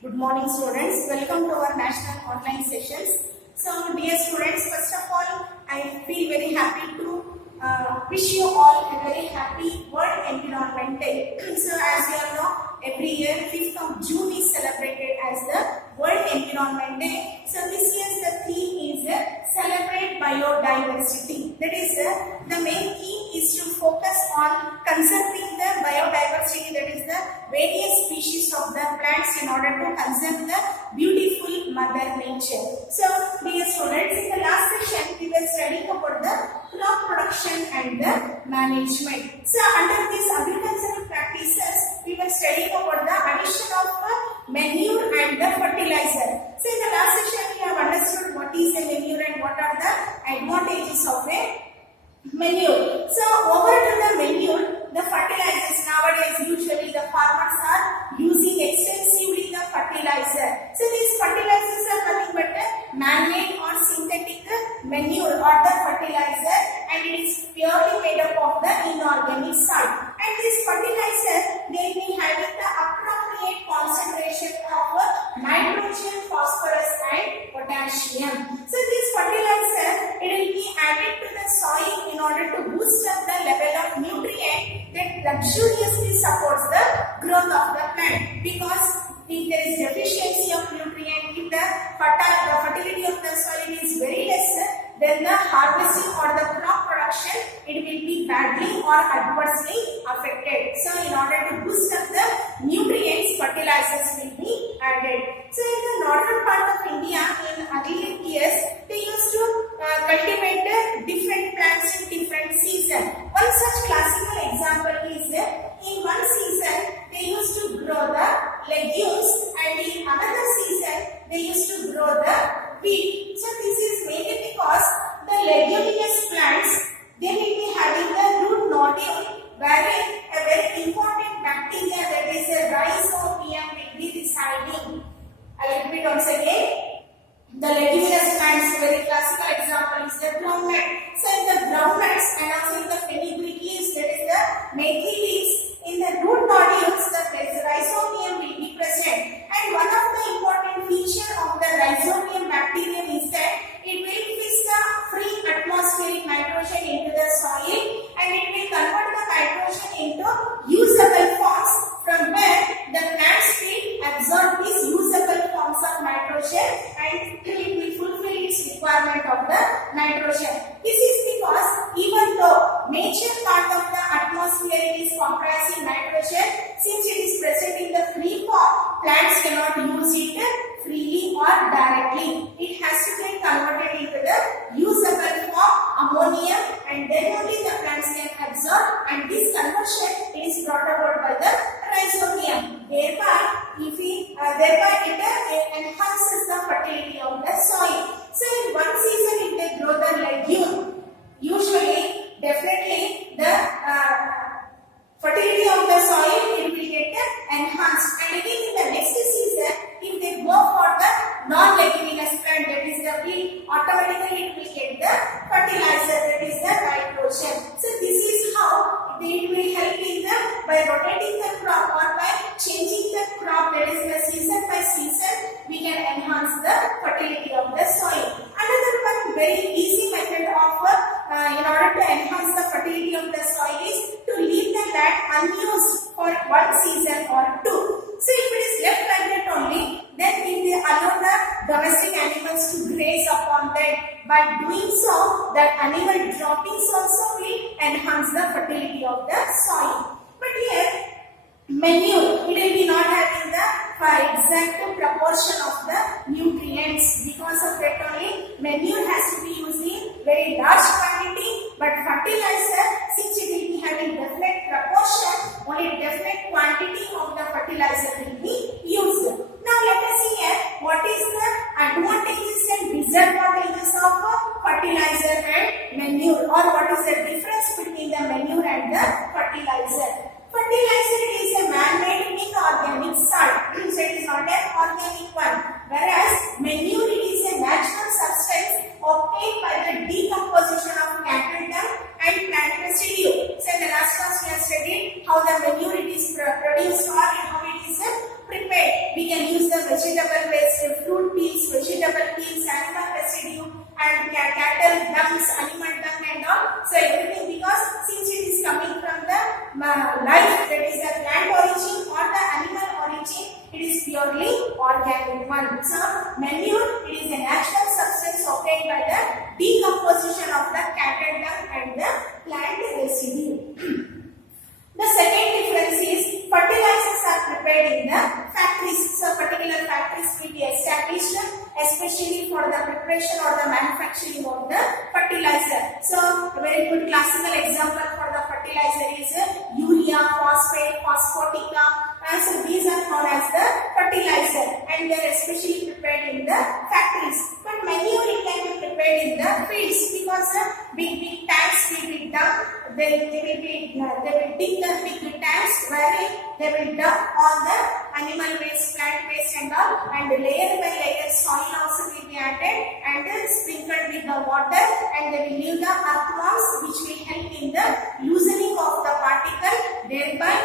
Good morning students, welcome to our national online sessions. So dear students, first of all I feel very happy to wish you all a very happy World Environment Day. So as you all know, every year 5th of June is celebrated as the World Environment Day. So this year's the theme is Celebrate Biodiversity. That is the main theme is to focus on conserving the biodiversity, that is the various species of the plants in order to conserve the beautiful mother nature. So dear students, in the last session we were studying about the crop production and the management. So under these agricultural practices we were studying about the addition of manure and the fertilizer. So in the last session we have understood what is a manure and what are the advantages of a manure. So over to the manure, the fertilizers, nowadays usually the farmers are using extensively the fertilizer. So these fertilizers are nothing but man-made or synthetic manure or the fertilizer, and it is purely made up of the inorganic salt. And this fertilizer, they will be having the appropriate concentration of nitrogen, phosphorus and potassium. So this fertilizer, it will be added to the soil in order to boost up the level of nutrient that luxuriously supports the growth of the plant. Because if there is deficiency of nutrient, if the fertility of the soil is very less, then the harvesting or the crop production, it will be badly or adversely affected. So in order to boost up the nutrients, fertilizers will be added. So in the northern part of India, in earlier years, they used to cultivate different plants in different seasons. One such classical example is in one season they used to grow the legumes, and in another season they used to grow the wheat. So this is mainly because the leguminous plants, they will be having the root nodule, wherein a very important bacteria, that is a rhizodium, will be residing. I'll repeat once again. The leguminous plants, very classical example is the groundnut. So in the groundnuts and also in the fenugreek leaves, that is the methi leaves, in the root nodules the rhizodium will be present. And one of the important feature of the rhizodium bacterium is that it will fix the free atmospheric nitrogen into the soil, and it will convert the nitrogen into usable forms, from where the plants will absorb these usable forms of nitrogen and it will fulfill its requirement of the nitrogen. This is because even though major part of the atmosphere is comprising nitrogen, since it is present in the free form, plants cannot use it freely or directly. It has to get converted into the usable form, ammonium, and then only the plants can absorb, and this conversion is brought about by the rhizodium. Thereby it enhances the fertility of the soil. So in one season if they grow the legume, usually definitely the fertility of the soil, it will get enhanced. And again in the next season, if they go for the non-leguminous plant, that is the wheat, automatically it will get the fertilizer, that is the nitrogen. So this is how it will help in the, by rotating the crop or by changing the crop, that is the season by season, we can enhance the fertility of the soil. Another one very easy method of in order to enhance the fertility of the soil is to leave the land unused for one season or two. So if it is left like that only, then if they allow the domestic animals to graze upon that, by doing so, that animal droppings also will enhance the fertility of the soil. But here, manure, it will be not having the exact proportion of the nutrients. Because of that only, manure has to be used in very large quantity, but fertilizer, since it will be having definite proportion, only definite quantity of the fertilizer will be used. Now let us see here what is the advantages and disadvantages of fertilizer and manure, or what is the difference between the manure and the fertilizer. Fertilizer is a man-made inorganic salt, so it is not an organic one, whereas manure, it is a natural substance obtained by the decomposition of cattle dung and plant residue. So in the last class we have studied how the manure it is produced or how it is prepared. We can use the vegetable waste, fruit peels, vegetable peels, animal residue, and cattle dungs, animal dung and all. So everything, because since it is coming from the life, that is the plant origin or the animal origin, it is purely organic one. So manure, it is a natural substance obtained by the decomposition of the cattle dung and the plant residue. The second difference is fertilizers are prepared in the factories. So particular factories will be established especially for the preparation or the manufacturing of the fertilizer. So a very good classical example for the fertilizer is urea, phosphate, phosphatica. So these are known as the fertilizer and they are especially prepared in the factories. But manure, it can be prepared in the fields because big tanks will be done. They will dig the big tanks wherein they will dump all the animal waste, plant waste and all, and layer by layer soil also will be added and sprinkled with the water, and they will leave the earthworms which will help in the loosening of the particle, thereby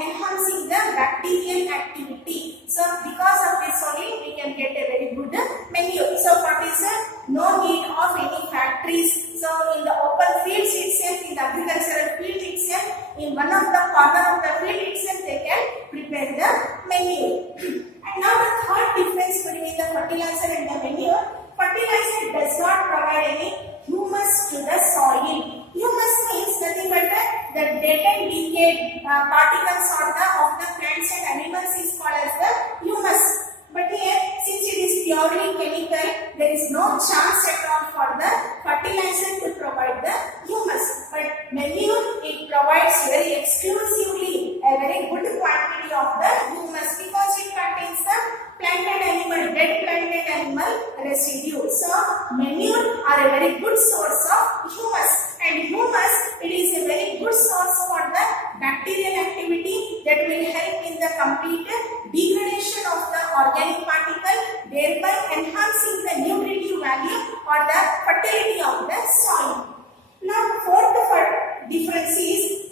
enhancing the bacterial activity. So because of this only we can get a very good manure. So what is no need of any factories. So in the open fields itself, in the agricultural field itself, in one of the corner of the field itself, they can prepare the manure. And now the third difference between the fertilizer and the manure, fertilizer does not provide any humus to the soil. Humus means nothing but the dead and decayed particles of the plants and animals is called as the humus. But here, since it is purely chemical, there is no chance at all for the fertilizer to provide the humus. But manure, it provides very exclusively a very good quantity of the humus because it contains the plant and animal, dead plant and animal residue. So manure are a very good source of humus, and humus, it is a very good source for the bacterial activity that will help in the complete degradation of the organic particle, thereby enhancing the nutritive value or the fertility of the soil. Now fourth difference is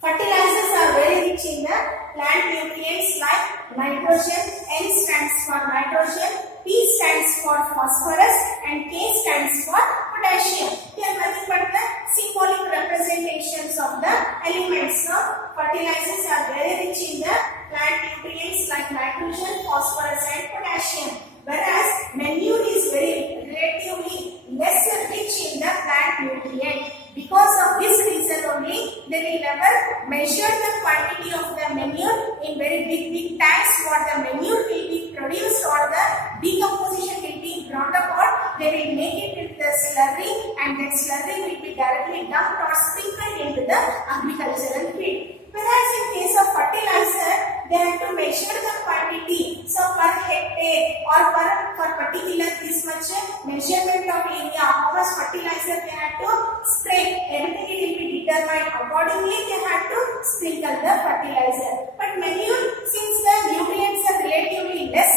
fertilizers are very rich in the plant nutrients like nitrogen. N stands for nitrogen, P stands for phosphorus and K stands for potassium. They are nothing but the symbolic representations of the elements. So fertilizers are very rich in the plant nutrients like nitrogen, phosphorus and potassium, whereas manure is very relatively less rich in the plant nutrient. Because of this reason only, they will never measure the quantity of the manure in very big tanks where the manure will be produced or the decomposition will be brought about. They will make it into the slurry, and that slurry will be directly dumped or sprinkled into the agricultural field. Whereas in case of fertilizer, they have to measure the quantity. So per hectare or per particular this much measurement of area, how much fertilizer they have to spray, everything it will be determined. Accordingly, they have to sprinkle the fertilizer. But manure, since the nutrients are relatively less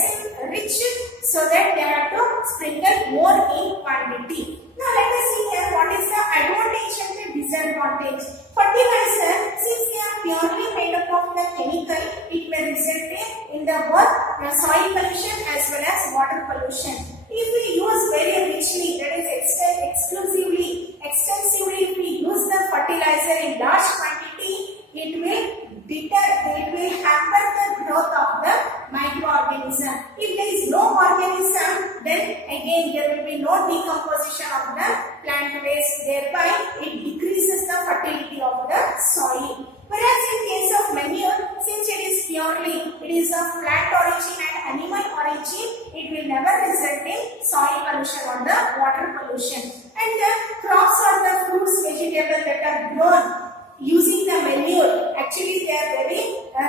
rich, so that they have to sprinkle more in quantity. Now let us see here what is the advantage and the disadvantage. Fertilizer, since they are purely made up of the chemical, it may result in the both soil pollution as well as water pollution. If we use very richly, that is extensively, if we use the fertilizer in large quantity, it will hamper the growth of the microorganism. If there is no organism, then again there will be no decomposition of the plant waste, thereby it decreases the fertility of the soil. Whereas in case of manure, since it is of plant origin and animal origin, it will never result in soil pollution or the water pollution. And the crops or the fruits, vegetables that are grown using the manure, actually they are very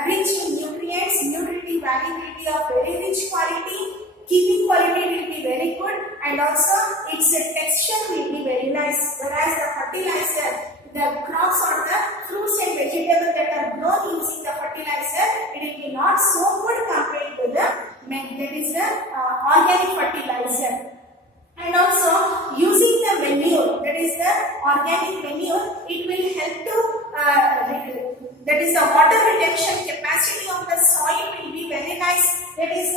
rich in nutrients, nutritive valuability of very rich quality, keeping quality will be very good, and also its texture will be very nice. Whereas the fertilizer, the crops or the fruits and vegetables that are grown using the fertilizer, it will be not so good compared to the organic fertilizer. And also using the manure, that is the organic manure, it will help to that is the water retention capacity of the soil will be very nice. That is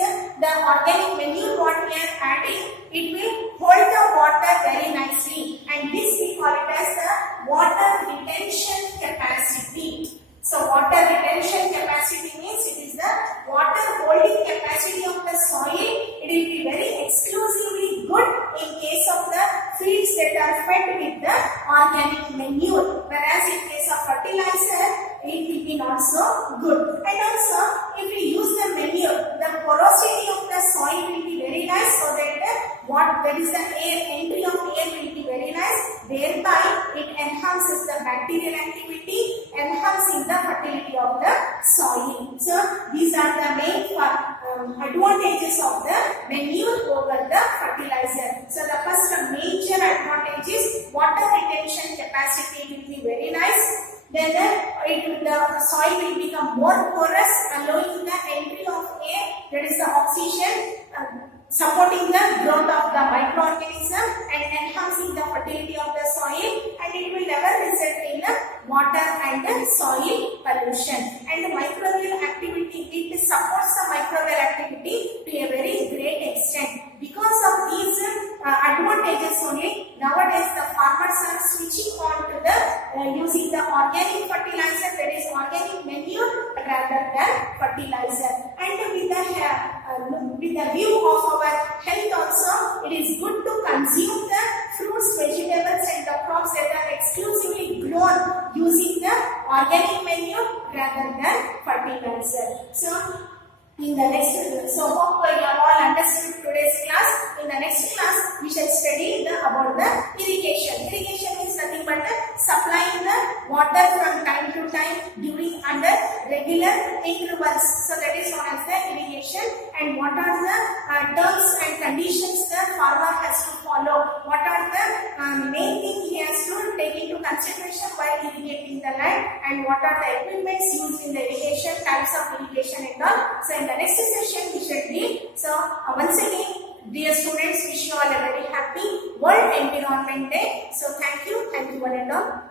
organic manure what we are adding, it will hold the water very nicely, and this we call it as the water retention capacity. So water retention capacity means it is the water holding capacity of the soil. It will be very exclusively good in case of the fields that are fed with the organic manure, whereas in case of fertilizer it will be not so good. And also if we use the manure, the porosity of the soil will be very nice, so that that is the entry of air will be very nice, thereby it enhances the bacterial activity, enhancing the fertility of the soil. So these are the main advantages of the manure over the fertilizer. So the first major advantage is water retention capacity will be very nice. Then the soil will become more porous, allowing the entry of air, that is the oxygen, supporting the growth of the microorganism and enhancing the fertility of the soil, and it will never result in water and soil pollution. And the microbial activity, it supports the microbial activity to a very great extent. Because of these advantages only, nowadays the farmers are switching on to the using the organic fertilizer, that is organic manure, rather than fertilizer. And with the view of our health also, it is good to consume the fruits, vegetables and the crops that are exclusively grown using the organic manure rather than fertilizer. So in the next, so hope you have all understood today's class. In the next class, we shall study about the irrigation. Irrigation is nothing but supplying the water from time to time during under regular intervals. So that is known as the irrigation. And what are the terms and conditions the farmer has to follow? What are the main things he has to take into consideration while irrigating the land? And what are the equipments used in the irrigation, types of irrigation and all. So in the next session we shall read. So once again, dear students, wish you all a very happy World Environment Day. So thank you one and all.